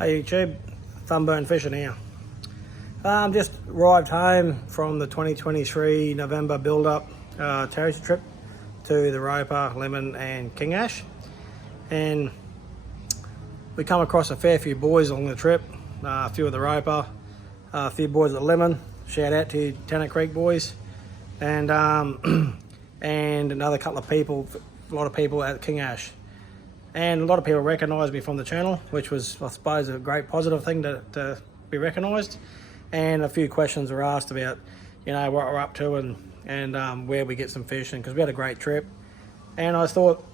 Hey YouTube, Thumburn fishing here. Just arrived home from the 2023 November build-up terrace trip to the Roper, Lemon and King Ash, and we come across a fair few boys along the trip. A few of the Roper, a few boys at Lemon. Shout out to Tennant Creek boys, and and another couple of people, a lot of people at King Ash. And a lot of people recognised me from the channel, which was, I suppose, a great positive thing to be recognised. And a few questions were asked about, you know, what we're up to and where we get some fishing, because we had a great trip. And I thought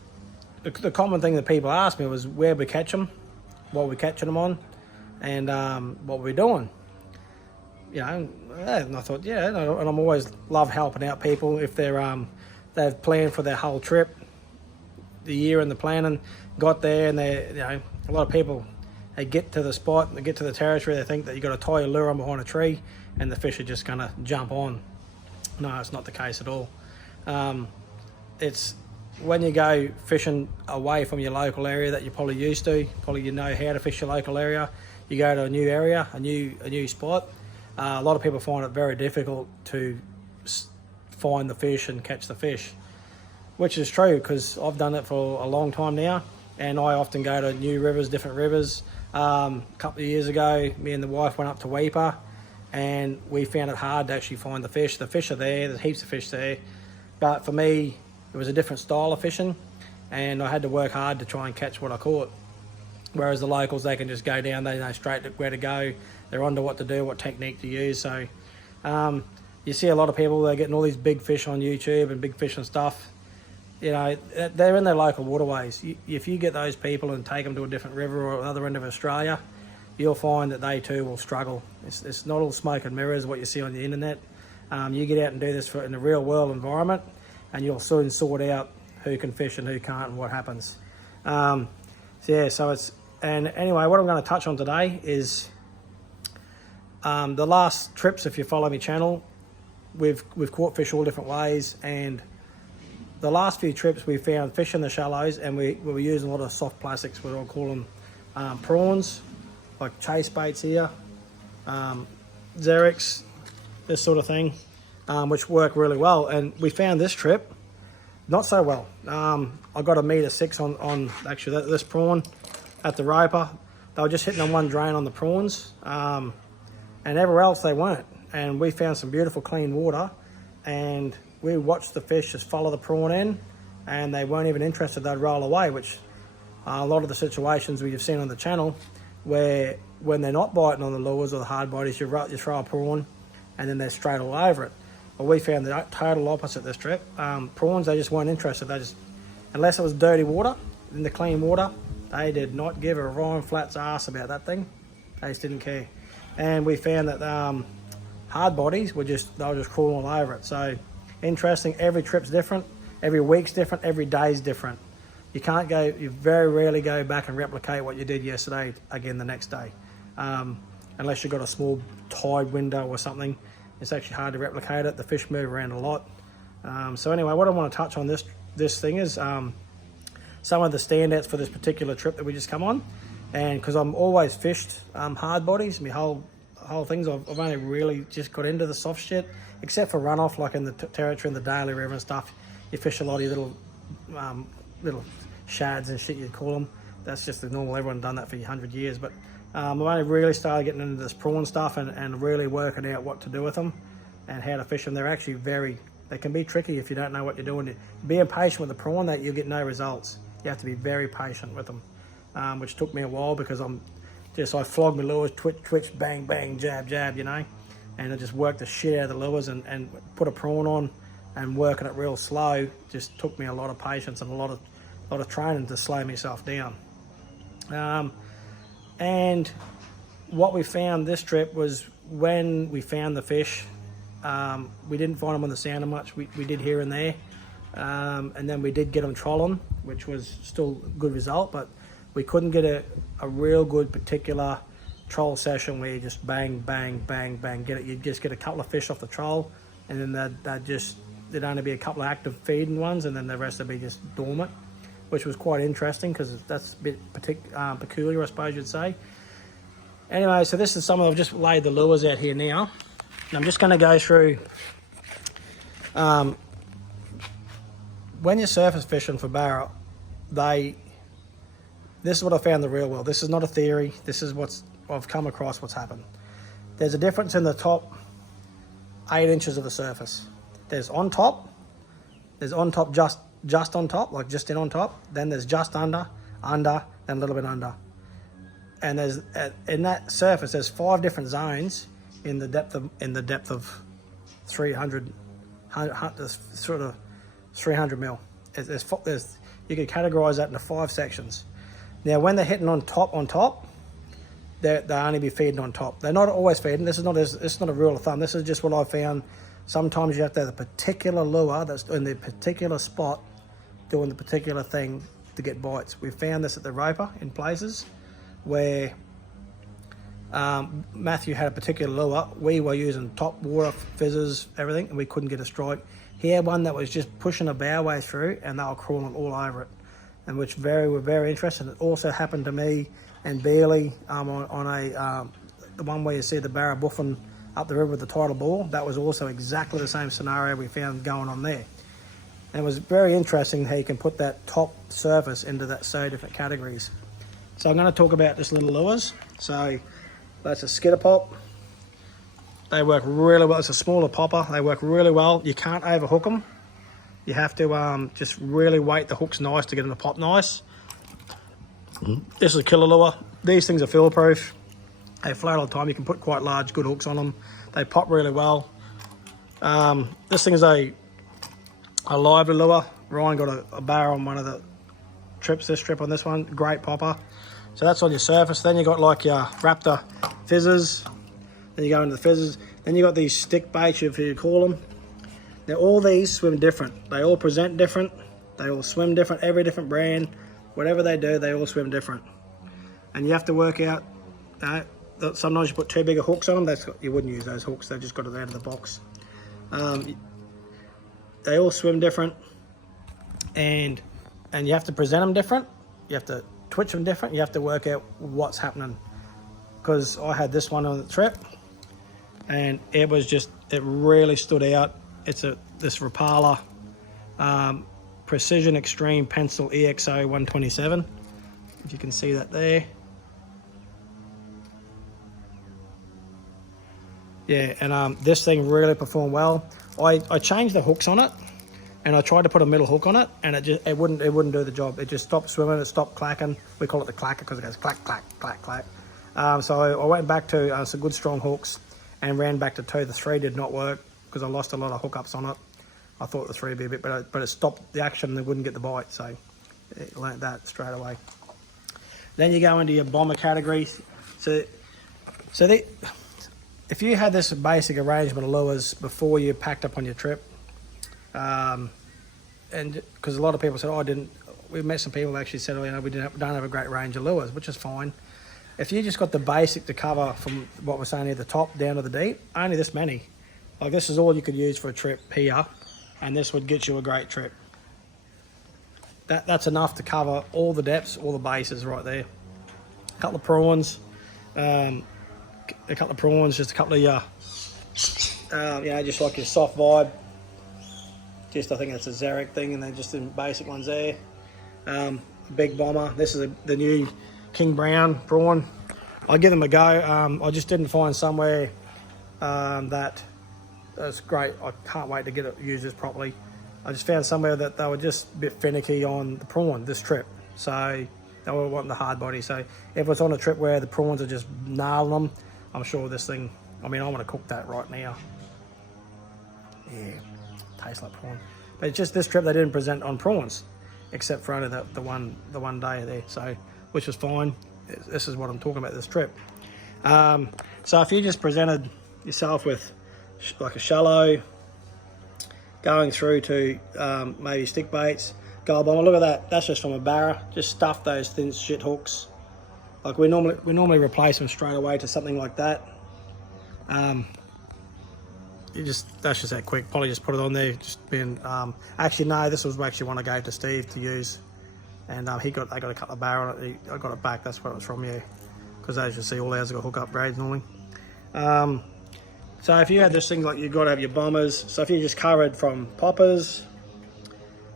the common thing that people asked me was where we catch them, what we're catching them on, and what we're doing. You know, and I thought, yeah, and I'm always love helping out people if they've planned for their whole trip, the year and the planning, got there, and they, you know, a lot of people, they get to the spot, they get to the territory, they think that you got to tie your lure on behind a tree and the fish are just going to jump on. No, it's not the case at all. It's when you go fishing away from your local area that you're probably used to, probably you know how to fish your local area, you go to a new area, a new spot, a lot of people find it very difficult to find the fish and catch the fish. Which is true, because I've done it for a long time now, and I often go to new rivers, different rivers. A couple of years ago, me and the wife went up to Weeper, and we found it hard to actually find the fish. The fish are there, there's heaps of fish there, but for me, it was a different style of fishing, and I had to work hard to try and catch what I caught. Whereas the locals, they can just go down, they know straight where to go, they're onto what to do, what technique to use. So you see a lot of people, they're getting all these big fish on YouTube and big fish and stuff. You know, they're in their local waterways. If you get those people and take them to a different river or another end of Australia, you'll find that they too will struggle. It's not all smoke and mirrors what you see on the internet. You get out and do this in a real world environment, and you'll soon sort out who can fish and who can't and what happens. So yeah, so it's, and anyway, what I'm going to touch on today is the last trips. If you follow my channel, we've caught fish all different ways, and the last few trips we found fish in the shallows, and we were using a lot of soft plastics, what I'll call them prawns, like chase baits here, Xerics, this sort of thing, which work really well. And we found this trip not so well. I got a metre-6 on actually this prawn at the Roper. They were just hitting on one drain on the prawns, and everywhere else they weren't. And we found some beautiful clean water, and we watched the fish just follow the prawn in, and they weren't even interested, they'd roll away, which a lot of the situations we've seen on the channel, where when they're not biting on the lures or the hard bodies, you throw a prawn and then they're straight all over it. Well, we found the total opposite this trip. Prawns, they just weren't interested. They just, unless it was dirty water, in the clean water, they did not give a Ryan Flat's ass about that thing. They just didn't care. And we found that hard bodies they were just crawling all over it. So interesting. Every trip's different, every week's different, every day's different. You very rarely go back and replicate what you did yesterday again the next day, unless you've got a small tide window or something. It's actually hard to replicate it. The fish move around a lot. So anyway, what I want to touch on this thing is some of the standouts for this particular trip that we just come on. And because I'm always fished hard bodies, my whole things, I've only really just got into the soft shit, except for runoff, like in the territory in the Daly River and stuff. You fish a lot of your little shads and shit, you'd call them. That's just the normal, everyone done that for 100 years. But I've only really started getting into this prawn stuff and really working out what to do with them and how to fish them. They're actually they can be tricky if you don't know what you're doing. Being patient with the prawn, that you'll get no results. You have to be very patient with them, which took me a while, because I flog my lures, twitch, bang, bang, jab, jab, you know, and I just worked the shit out of the lures and put a prawn on, and working it real slow just took me a lot of patience and a lot of training to slow myself down. And what we found this trip was, when we found the fish, we didn't find them on the sounder much. We did here and there, and then we did get them trolling, which was still a good result, but we couldn't get a real good particular troll session where you just bang, bang, bang, bang, you'd just get a couple of fish off the troll, and then there'd only be a couple of active feeding ones, and then the rest would be just dormant, which was quite interesting, because that's a bit peculiar, I suppose you'd say. Anyway, so this is some of, I've just laid the lures out here now. And I'm just going to go through, when you're surface fishing for barra, this is what I found in the real world. This is not a theory. This is what's I've come across what's happened. There's a difference in the top 8 inches of the surface. There's on top just on top, like just in on top. Then there's just under, then a little bit under. And there's in that surface there's 5 different zones in the depth of 300 sort of 300 mil. You could categorize that into 5 sections. Now when they're hitting on top, they only be feeding on top. They're not always feeding. This is not a rule of thumb. This is just what I found. Sometimes you have to have a particular lure that's in the particular spot doing the particular thing to get bites. We found this at the Roper in places where Matthew had a particular lure. We were using top water, fizzes, everything, and we couldn't get a strike. He had one that was just pushing a bow way through and they were crawling all over it, and which were very interested. It also happened to me and Bailey on the one where you see the barra buffing up the river with the tidal ball. That was also exactly the same scenario we found going on there. And it was very interesting how you can put that top surface into that so different categories. So I'm going to talk about this little lures. So that's a skitter pop. They work really well. It's a smaller popper. They work really well. You can't overhook them. You have to just really weight the hooks nice to get them to pop nice. This is a killer lure. These things are fill proof. They float all the time. You can put quite large, good hooks on them. They pop really well. This thing is a lively lure. Ryan got a barra on one of the trips, this trip on this one. Great popper. So that's on your surface. Then you got like your Raptor fizzes. Then you go into the fizzes. Then you got these stick baits, if you call them. Now all these swim different. They all present different. They all swim different. Every different brand, whatever they do, they all swim different. And you have to work out. Sometimes you put too big of hooks on them. You wouldn't use those hooks. They've just got it out of the box. They all swim different, and you have to present them different. You have to twitch them different. You have to work out what's happening. Because I had this one on the trip, and it really stood out. It's this Rapala Precision Extreme Pencil EXO 127. If you can see that there. Yeah, and this thing really performed well. I changed the hooks on it, and I tried to put a middle hook on it, and it wouldn't do the job. It just stopped swimming. It stopped clacking. We call it the clacker because it goes clack, clack, clack, clack. So I went back to some good strong hooks and ran back to 2. The 3 did not work because I lost a lot of hookups on it. I thought the 3 would be a bit better, but it stopped the action and they wouldn't get the bite. So I learnt that straight away. Then you go into your bomber categories. So if you had this basic arrangement of lures before you packed up on your trip, and because a lot of people said, we met some people who actually said, we don't have a great range of lures, which is fine. If you just got the basic to cover from what we're saying here, the top down to the deep, only this many. Like this is all you could use for a trip here, and this would get you a great trip. That's enough to cover all the depths, all the bases right there. A couple of prawns, just a couple of just like your soft vibe. Just I think that's a Zarek thing, and then just the basic ones there. Big bomber. This is the new King Brown prawn. I'll give them a go. I just didn't find somewhere that's great. I can't wait to use this properly. I just found somewhere that they were just a bit finicky on the prawn this trip, so they were wanting the hard body. So if it's on a trip where the prawns are just nailing them, I'm sure this thing, I want to cook that right now. Yeah, tastes like prawn. But it's just this trip they didn't present on prawns, except for only the one day there, so which was fine. This is what I'm talking about this trip. So if you just presented yourself with like a shallow, going through to maybe stick baits, gold bomber, look at that. That's just from a barra. Just stuff those thin shit hooks. Like we normally replace them straight away to something like that. That's just that quick. Probably just put it on there. Just been actually no, this was actually one I gave to Steve to use, and I got a couple of barra on it. I got it back. That's where it was from, yeah. because as you see, all ours have got hook upgrades normally. So if you had this thing, like you've got to have your bombers. So if you just covered from poppers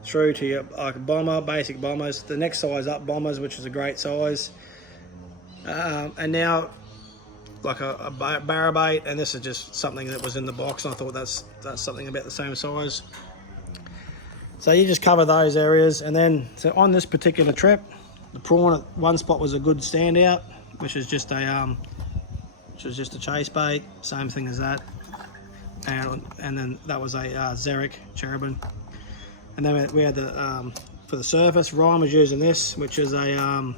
through to your like bomber, basic bombers, the next size up bombers, which is a great size, and now like a barra bait, and this is just something that was in the box, and I thought that's something about the same size. So you just cover those areas, and then so on this particular trip, the prawn at one spot was a good standout, which is just a chase bait, same thing as that, and then that was a Xeric cherubin. And then we had the for the surface, Ryan was using this, which is a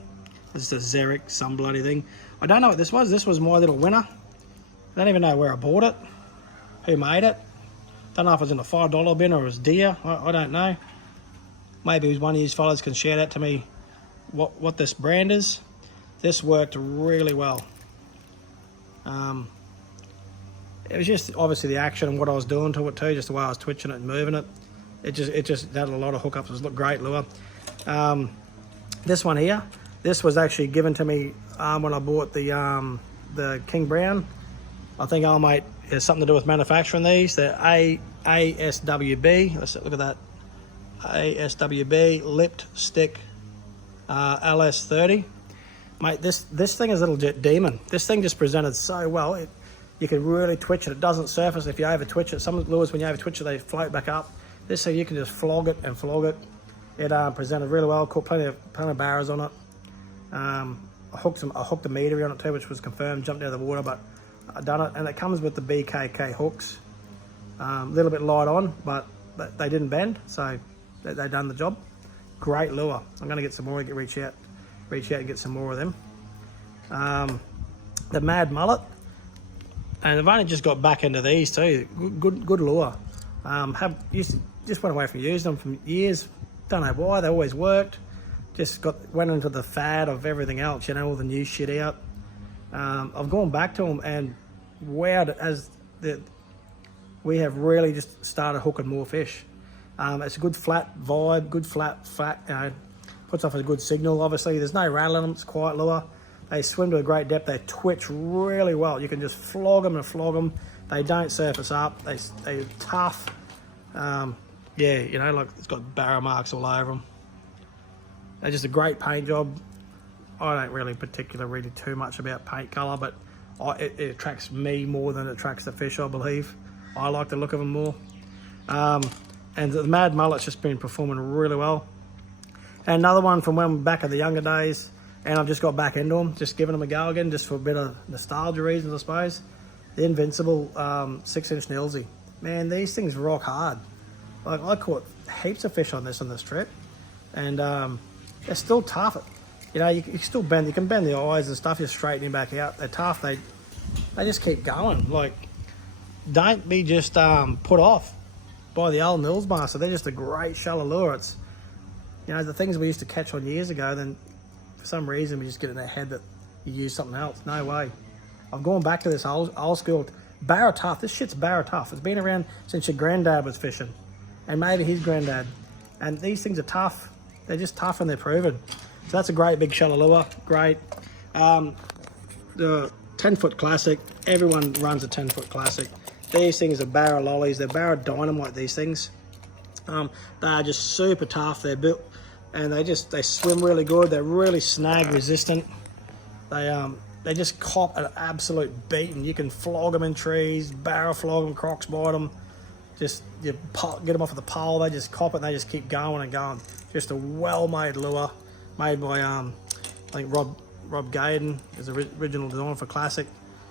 this is a Xeric some bloody thing. I don't know what this was. This was my little winner. I don't even know where I bought it, who made it. Don't know if it was in a $5 bin or it was deer. I don't know. Maybe it was one of these fellas can share that to me. What this brand is. This worked really well. It was just obviously the action and what I was doing to it too, just the way I was twitching it and moving it. It just had a lot of hookups. It was a great lure. This one here, this was actually given to me when I bought the King Brown. I think our mate has something to do with manufacturing these. They're ASWB. Let's look at that. ASWB lipped stick LS30. Mate, this thing is a little demon. This thing just presented so well. You can really twitch it. It doesn't surface if you over twitch it. Some lures, when you over twitch it, they float back up. This thing you can just flog it and flog it. It presented really well. Caught plenty of barras on it. I hooked the meter on it too, which was confirmed. Jumped out of the water, but I done it, and it comes with the BKK hooks. A little bit light on, but they didn't bend, so they done the job. Great lure. I'm going to get some more. Reach out and get some more of them. The Mad Mullet, and I've only just got back into these too. Good lure. Just went away from using them for years. Don't know why. They always worked. Just went into the fad of everything else. You know, all the new shit out. I've gone back to them and wowed we have really just started hooking more fish. It's a good flat vibe, good flat, you know, puts off a good signal. Obviously, there's no rattle in them. It's quiet lure. They swim to a great depth. They twitch really well. You can just flog them and flog them. They don't surface up. They're tough. Yeah, you know, like it's got barra marks all over them. They're just a great paint job. I don't really particularly read too much about paint colour, but it attracts me more than it attracts the fish, I believe. I like the look of them more. And the Mad Mullet's just been performing really well. And another one from when I'm back in the younger days, and I've just got back into them, just giving them a go again, just for a bit of nostalgia reasons, I suppose. The Invincible 6-inch Nilsy. Man, these things rock hard. Like, I caught heaps of fish on this trip, and they're still tough. You know, you can still bend. You can bend the eyes and stuff. You're straightening back out. They're tough. They just keep going. Like, don't be just put off by the old Nils Master. They're just a great shallow lure. It's, you know, the things we used to catch on years ago. Then for some reason we just get in our head that you use something else. No way. I've gone back to this old school barra tough. This shit's barra tough. It's been around since your granddad was fishing, and maybe his granddad. And these things are tough. They're just tough and they're proven. So that's a great big shallow lure. Great. The 10-foot classic. Everyone runs a 10-foot classic. These things are barra lollies. They're barra dynamite, these things. They are just super tough. They're built, and they swim really good. They're really snag resistant. They just cop an absolute beating. You can flog them in trees, barra flog them, crocs bite them. Just you get them off of the pole, they just cop it and they just keep going and going. Just a well-made lure, made by I think Rob Gaydon is the original designer for Classic.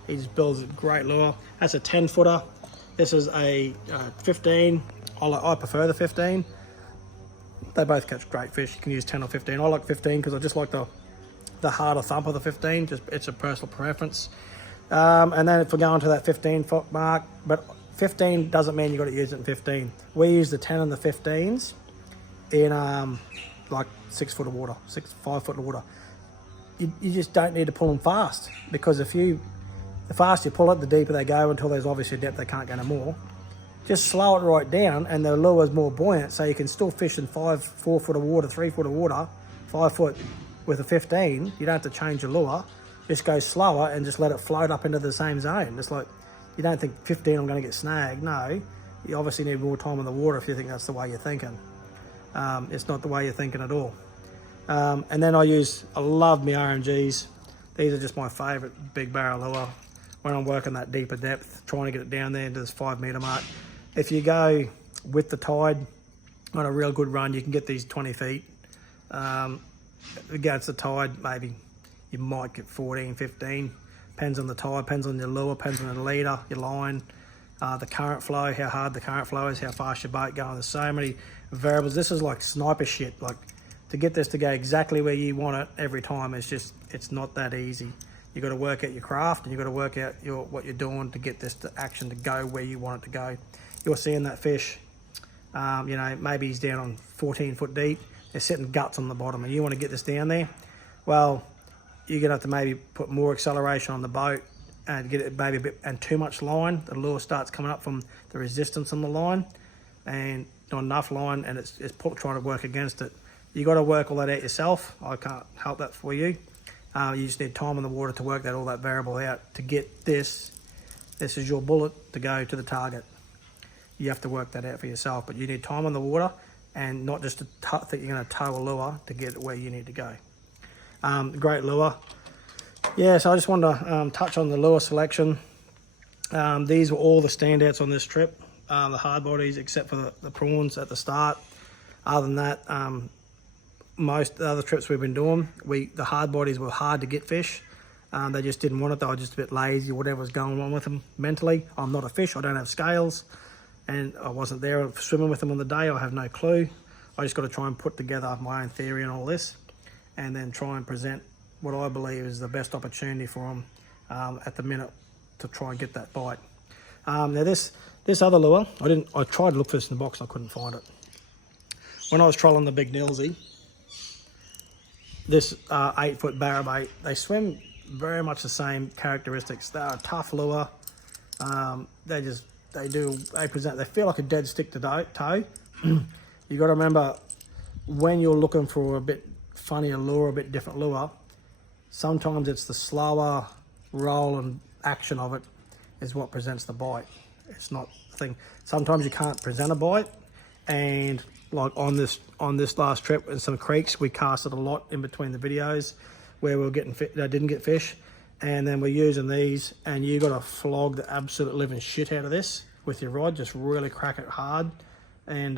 He just builds a great lure. That's a 10-footer. This is a 15. I prefer the 15. They both catch great fish. You can use 10 or 15. I like 15 because I just like the harder thump of the 15. Just it's a personal preference. And then if we're going to that 15-foot mark, but 15 doesn't mean you've got to use it in 15. We use the 10 and the 15s in like 6 foot of water, 5 foot of water. You just don't need to pull them fast, because the faster you pull it, the deeper they go until there's obviously a depth they can't go no more. Just slow it right down and the lure is more buoyant, so you can still fish in 4 foot of water, 3 foot of water, 5 foot with a 15. You don't have to change your lure. just go slower and just let it float up into the same zone. It's like, you don't think 15 I'm going to get snagged. No, you obviously need more time in the water if you think that's the way you're thinking. It's not the way you're thinking at all. And then I love my RMGs. These are just my favourite big barrel lure when I'm working that deeper depth, trying to get it down there into this 5 metre mark. If you go with the tide on a real good run, you can get these 20 feet. Against the tide, maybe you might get 14, 15. Depends on the tide, depends on your lure, depends on the leader, your line, the current flow, how hard the current flow is, how fast your boat going. There's so many variables. This is like sniper shit. Like, to get this to go exactly where you want it every time, it's not that easy. You got to work out your craft, and you got to work out what you're doing to get this action to go where you want it to go. You're seeing that fish, you know, maybe he's down on 14 foot deep. They're sitting guts on the bottom, and you want to get this down there. Well, you're gonna have to maybe put more acceleration on the boat and get it maybe a bit, and too much line. The lure starts coming up from the resistance on the line, and not enough line, and it's trying to work against it. You got to work all that out yourself. I can't help that for you. You just need time in the water to work all that variable out to get this. This is your bullet to go to the target. You have to work that out for yourself, but you need time in the water, and not just to think you're going to tow a lure to get it where you need to go. Great lure. Yeah, so I just wanted to touch on the lure selection. These were all the standouts on this trip, the hard bodies, except for the prawns at the start. Other than that, most other trips we've been doing, the hard bodies were hard to get fish. They just didn't want it. They were just a bit lazy, whatever was going on with them mentally. I'm not a fish, I don't have scales, and I wasn't there swimming with them on the day. I have no clue. I just got to try and put together my own theory and all this, and then try and present what I believe is the best opportunity for them at the minute to try and get that bite. Now this other lure, I tried to look for this in the box, I couldn't find it. When I was trolling the big Nilsy, this 8 foot barra they swim very much the same characteristics. They're a tough lure. They feel like a dead stick to tow. You got to remember, when you're looking for a bit funnier lure, a bit different lure, sometimes it's the slower roll and action of it is what presents the bite. It's not the thing. Sometimes you can't present a bite, and like on this last trip in some creeks, we casted a lot in between the videos where we were getting didn't get fish, and then we're using these, and you got to flog the absolute living shit out of this with your rod. Just really crack it hard, and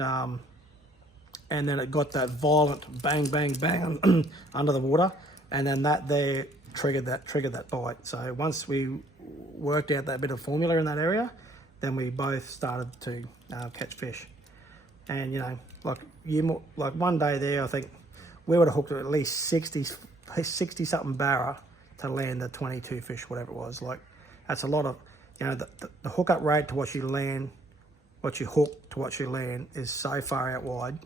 then it got that violent bang bang bang under the water, and then that there triggered that bite. So once we worked out that bit of formula in that area, then we both started to catch fish. And you know, like one day there, I think we would have hooked at least 60 something barra to land the 22 fish, whatever it was. Like, that's a lot of, you know, the hookup rate to what you land, what you hook to what you land is so far out wide.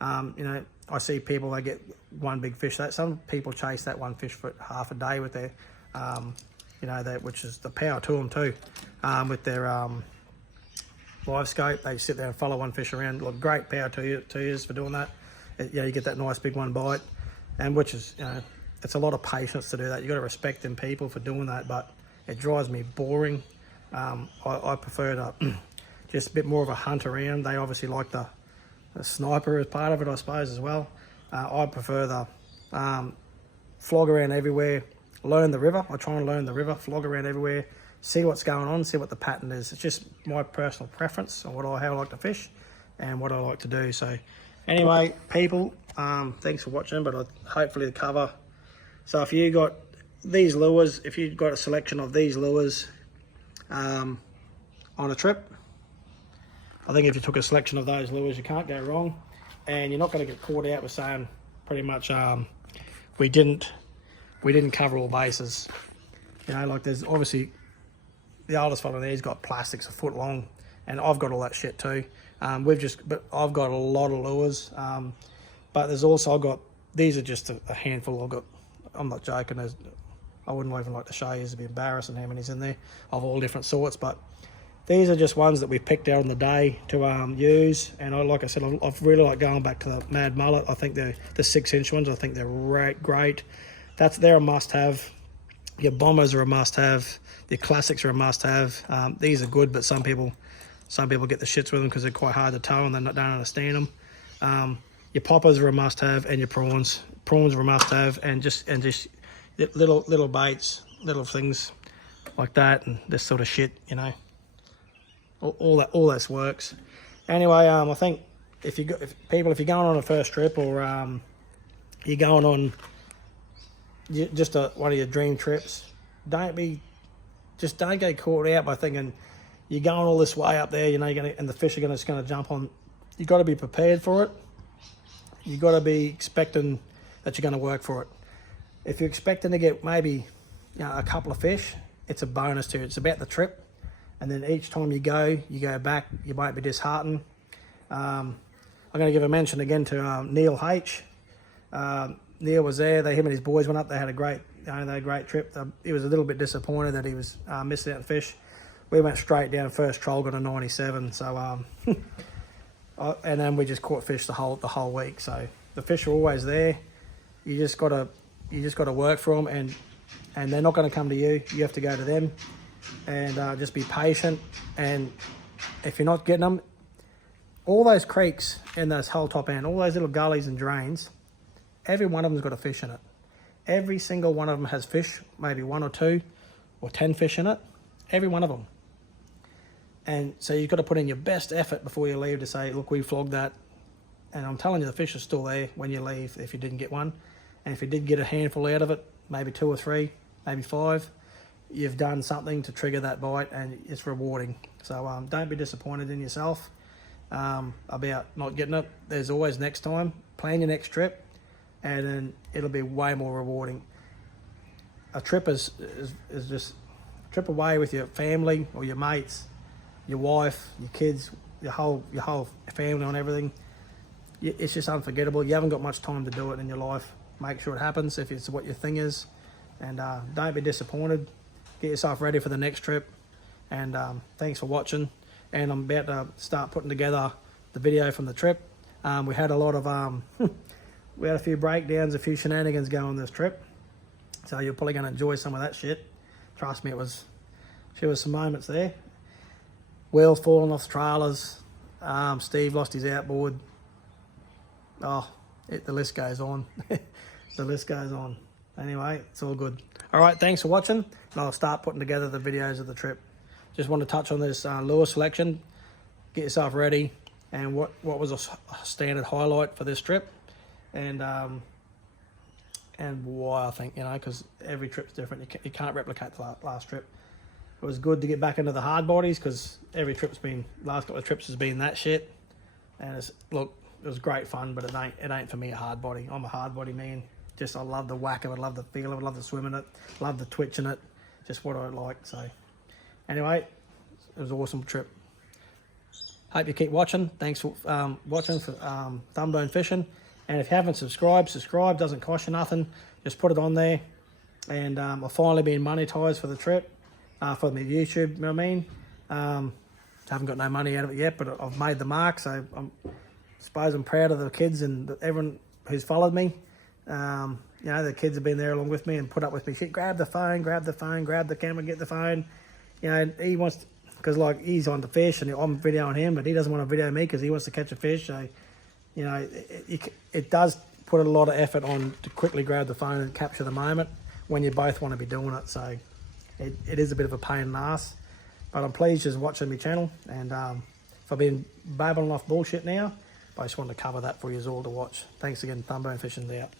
You know, I see people, they get one big fish. Some people chase that one fish for half a day with their, you know, which is the power to them too, with their live scope. They sit there and follow one fish around. Look, great power to you for doing that. You know, you get that nice big one bite, and which is, you know, it's a lot of patience to do that. You got to respect them people for doing that, but it drives me boring. I prefer to just a bit more of a hunt around. They obviously like the sniper as part of it, I suppose, as well. I prefer the flog around everywhere, learn the river. I try and learn the river, flog around everywhere, see what's going on, see what the pattern is. It's just my personal preference on how I like to fish and what I like to do. So anyway, people, thanks for watching, but hopefully the cover. So if you got these lures, if you've got a selection of these lures on a trip, I think if you took a selection of those lures, you can't go wrong, and you're not going to get caught out with saying pretty much we didn't cover all bases. You know, like there's obviously the oldest fella there's got plastics a foot long, and I've got all that shit too. But I've got a lot of lures, but there's also these are just a handful. I'm not joking. I wouldn't even like to show you. It'd be embarrassing how many's in there of all different sorts, but these are just ones that we picked out on the day to use. And like I said, I've really like going back to the Mad Mullet. I think the 6-inch ones, I think they're great. They're a must-have. Your bombers are a must-have. Your classics are a must-have. These are good, but some people get the shits with them because they're quite hard to tow and they don't understand them. Your poppers are a must-have, and your prawns. Prawns are a must-have, and just little baits, little things like that, and this sort of shit, you know. All this works. Anyway, I think if you're going on a first trip, or you're going on just one of your dream trips, don't get caught out by thinking you're going all this way up there, you know, and the fish are just gonna jump on. You got to be prepared for it. You got to be expecting that you're going to work for it. If you're expecting to get maybe, you know, a couple of fish, it's a bonus to you. It's about the trip, and then each time you go back, you might be disheartened. I'm going to give a mention again to Neil H. Neil was there. Him and his boys went up. They had a great trip. He was a little bit disappointed that he was missing out on fish. We went straight down first troll, got a 97. So and then we just caught fish the whole week. So the fish are always there. You just gotta work for them, and they're not going to come to you. You have to go to them, and just be patient. And if you're not getting them, all those creeks in this whole top end, all those little gullies and drains, every one of them's got a fish in it. Every single one of them has fish, maybe 1 or 2 or 10 fish in it. Every one of them. And so you've got to put in your best effort before you leave to say, look, we flogged that. And I'm telling you, the fish are still there when you leave if you didn't get one. And if you did get a handful out of it, maybe 2 or 3, maybe 5, you've done something to trigger that bite, and it's rewarding. So don't be disappointed in yourself about not getting it. There's always next time. Plan your next trip, and then it'll be way more rewarding. A trip is just a trip away with your family or your mates, your wife, your kids, your whole family and everything. It's just unforgettable. You haven't got much time to do it in your life. Make sure it happens if it's what your thing is, and don't be disappointed. Get yourself ready for the next trip, and thanks for watching. And I'm about to start putting together the video from the trip. We had a lot of we had a few breakdowns, a few shenanigans going on this trip, so you're probably going to enjoy some of that shit. Trust me, there was some moments there. Wheels falling off trailers. Steve lost his outboard. Oh, the list goes on. The list goes on. Anyway, it's all good. All right, thanks for watching, and I'll start putting together the videos of the trip. Just want to touch on this lure selection. Get yourself ready, and what was a standard highlight for this trip, and why, I think, you know, because every trip's different. You can't replicate the last trip. It was good to get back into the hard bodies, because last couple of trips has been that shit. And it was great fun, but it ain't for me a hard body. I'm a hard body man. I love the whack of it, love the feel of it, love the swim in it, love the twitch in it. Just what I like. So anyway, it was an awesome trip. Hope you keep watching. Thanks for watching for Thumburn Fishing. And if you haven't subscribed, doesn't cost you nothing. Just put it on there. And I've finally been monetized for the trip, for my YouTube, you know what I mean? Haven't got no money out of it yet, but I've made the mark, so I suppose I'm proud of the kids and everyone who's followed me. You know, the kids have been there along with me and put up with me. Shit, grab the phone, grab the camera, get the phone. You know, he wants, because like he's on the fish and I'm videoing him, but he doesn't want to video me because he wants to catch a fish. So, you know, it does put a lot of effort on to quickly grab the phone and capture the moment when you both want to be doing it. So it is a bit of a pain in the ass, but I'm pleased just watching my channel. And if I've been babbling off bullshit now, but I just wanted to cover that for you all to watch. Thanks again. Thumburn Fishing's out.